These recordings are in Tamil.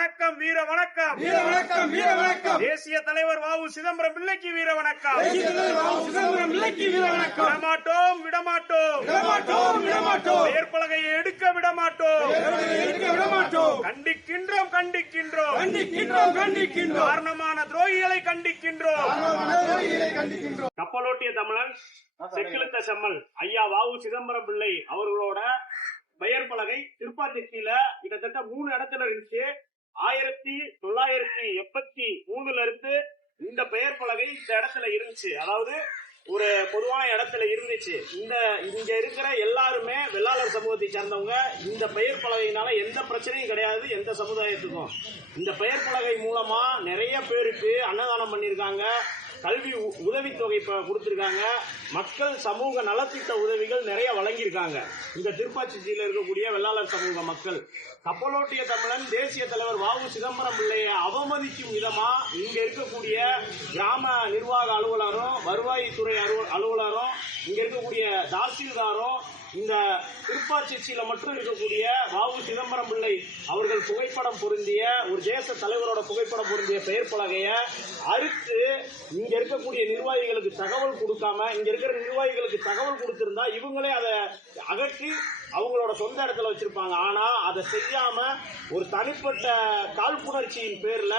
வணக்கம் வீர வணக்கம். வீர வணக்கம் வீர வணக்கம். தேசிய தலைவர் வாவு சிதம்பரம் பிள்ளைக்கு வீர வணக்கம். சிதம்பரம் விலைக்கு வீர வணக்கம். விடமாட்டோம் விடமாட்டோம். விடமாட்டோம் எடுக்க விடமாட்டோம். கண்டிக்கின்றோம் கண்டிக்கின்றோம். கண்டிக்கின்றோம் கண்டிக்கின்றோம். காரணமான துரோகிகளை கண்டிக்கின்றோம். கண்டிக்கின்றோம். கப்பலோட்டிய தமிழன் செக்கிழுத்த செம்மல் ஐயா வாவு சிதம்பரம் பிள்ளை அவர்களோட பெயர் பலகை திருப்பாத்திருச்சியில கிட்டத்தட்ட மூணு இடத்துல இருந்துச்சு. ஆயிரத்தி தொள்ளாயிரத்தி எண்பத்தி மூணுல இருந்து இந்த பெயர் பலகை இந்த இடத்துல இருந்துச்சு. அதாவது ஒரு பொதுவான இடத்துல இருந்துச்சு. இந்த இங்க இருக்கிற எல்லாருமே வெள்ளாளர் சமூகத்தை சேர்ந்தவங்க. இந்த பெயர் பலகையினால எந்த பிரச்சனையும் கிடையாது எந்த சமுதாயத்துக்கும். இந்த பெயர் பலகை மூலமா நிறைய பேருக்கு அன்னதானம் பண்ணியிருக்காங்க கல்வி உ- உதவித்தொகை கொடுத்துருக்காங்க. மக்கள் சமூக நலத்திட்ட உதவிகள் நிறைய வழங்கியிருக்காங்க. இந்த திருப்பாச்சியில் இருக்கக்கூடிய வெள்ளாளர் சமூக மக்கள். கப்பலோட்டிய தமிழன் தேசிய தலைவர் வாவு சிதம்பரம் பிள்ளையை அவமதிக்கும் விதமா இங்க இருக்கக்கூடிய கிராம நிர்வாக அலுவலரும் வருவாய்த்துறை அலுவலரும் இங்க இருக்கக்கூடிய தாசில்தாரும் இந்த திருப்பாச்சிச்சியில மட்டும் இருக்கக்கூடிய வாவு சிதம்பரம் பிள்ளை அவர்கள் புகைப்படம் பொருந்திய ஒரு தேச தலைவரோட புகைப்படம் பொருந்திய பெயர் பலகைய அறுத்து இங்க இருக்கக்கூடிய நிர்வாகிகளுக்கு தகவல் கொடுக்காம இங்க இருக்கிற நிர்வாகிகளுக்கு தகவல் கொடுத்திருந்தா இவங்களே அதை அகற்றி அவங்களோட சொந்த இடத்துல வச்சிருப்பாங்க. ஆனா அதை செய்யாம ஒரு தனிப்பட்ட காழ்ப்புணர்ச்சியின் பேர்ல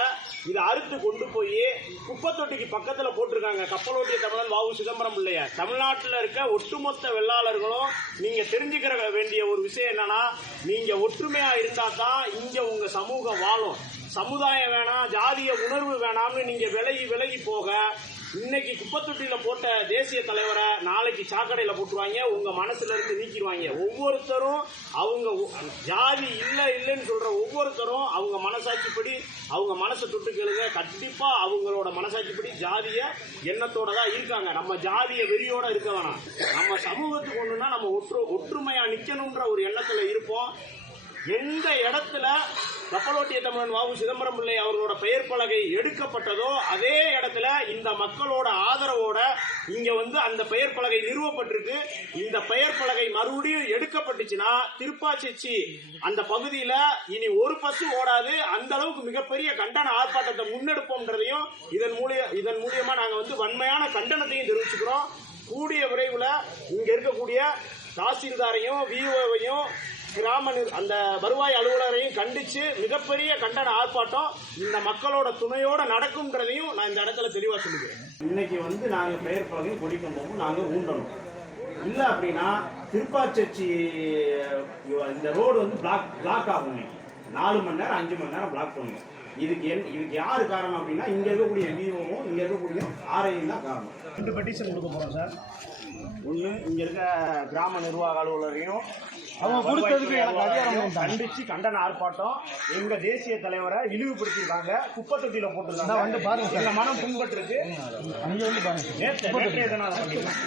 இதை அறுத்து கொண்டு போய் குப்பை தொட்டிக்கு பக்கத்துல போட்டிருக்காங்க. கப்பலோட்டிய தமிழன் வாவு சிதம்பரம் பிள்ளைய. தமிழ்நாட்டில் இருக்க ஒட்டுமொத்த வெள்ளாளர்களும் நீங்க தெரிஞ்சுக்கிற வேண்டிய ஒரு விஷயம் என்னன்னா நீங்க ஒற்றுமையா இருந்தா தான் இங்க உங்க சமூகம் வாழும். சமுதாயம் வேணாம் ஜாதிய உணர்வு வேணாம்னு நீங்க விலகி விலகி போக இன்னைக்கு குப்பத்தொட்டியில போட்ட தேசிய தலைவரை நாளைக்கு சாக்கடையில போட்டுருவாங்க உங்க மனசுல இருந்து நீக்கிடுவாங்க. ஒவ்வொருத்தரும் அவங்க ஜாதி இல்ல இல்லைன்னு சொல்ற ஒவ்வொருத்தரும் அவங்க மனசாட்சிப்படி அவங்க மனசை தொட்டு கேளுங்க. கண்டிப்பா அவங்களோட மனசாட்சிப்படி ஜாதிய எண்ணத்தோட தான் இருக்காங்க. நம்ம ஜாதிய வெறியோட இருக்க வேணாம். நம்ம சமூகத்துக்கு ஒண்ணுன்னா நம்ம ஒற்று ஒற்றுமையா நிக்கணும்ன்ற ஒரு எண்ணத்துல இருப்போம். எந்த இடத்துல கப்பலோட்டிய தமிழன் வாவு சிதம்பரம் பிள்ளை அவர்களோட பெயர் பலகை எடுக்கப்பட்டதோ அதே இடத்துல இந்த மக்களோட ஆதரவோட இங்க வந்து அந்த பெயர் பலகை நிறுவப்பட்டிருக்கு. இந்த பெயர் பலகை மறுபடியும் எடுக்கப்பட்டுச்சுன்னா திருப்பாச்சிச்சி அந்த பகுதியில இனி ஒரு பஸ் ஓடாது. அந்த அளவுக்கு மிகப்பெரிய கண்டன ஆர்ப்பாட்டத்தை முன்னெடுப்போம்ன்றதையும் இதன் மூலியம் இதன் மூலியமா நாங்க வந்து வன்மையான கண்டனத்தையும் தெரிவிச்சுக்கிறோம். கூடிய விரைவில் இங்க இருக்கக்கூடிய தாசில்தாரையும் விஓவையும் கிராம அந்த வருவாய் அலுவலரையும் கண்டிச்சு மிகப்பெரிய கண்டன ஆர்ப்பாட்டம் இந்த மக்களோட துணையோட நடக்கும்ன்றதையும் நான் இந்த இடத்துல தெளிவா சொல்லுகிறேன் இன்னைக்கு வந்து நாங்க பெயர் பலகை கொடிக்கம்பமும் நாங்க ஊண்டணும். இல்ல அப்படின்னா திருப்பாச்சி இந்த ரோடு வந்து பிளாக் பிளாக் ஆகும் நாலு மணி நேரம் அஞ்சு மணி நேரம் பிளாக் பண்ணுவோம் இதுக்கு என் இதுக்கு யாரு காரணம் அப்படின்னா இங்க இருக்கக்கூடிய விஓவும் இங்க இருக்கக்கூடிய ஆர்ஐயும் தான் காரணம். ரெண்டு பெட்டிஷன் கொடுக்க போறோம் சார். ஒன்று இங்க இருக்க கிராம நிர்வாக அலுவலரையும் அவங்க கொடுத்ததுக்கு எனக்கு அதிகாரம்? கண்டிச்சு கண்டன ஆர்ப்பாட்டம். எங்க தேசிய தலைவரை இழிவுபடுத்தியிருக்காங்க. குப்பை தொட்டியில போட்டுருக்காங்க. வந்து பாருங்க. எங்க மனம் அங்கே வந்து பாருங்க நேற்று நேற்று எதனால பண்ணிக்கலாம்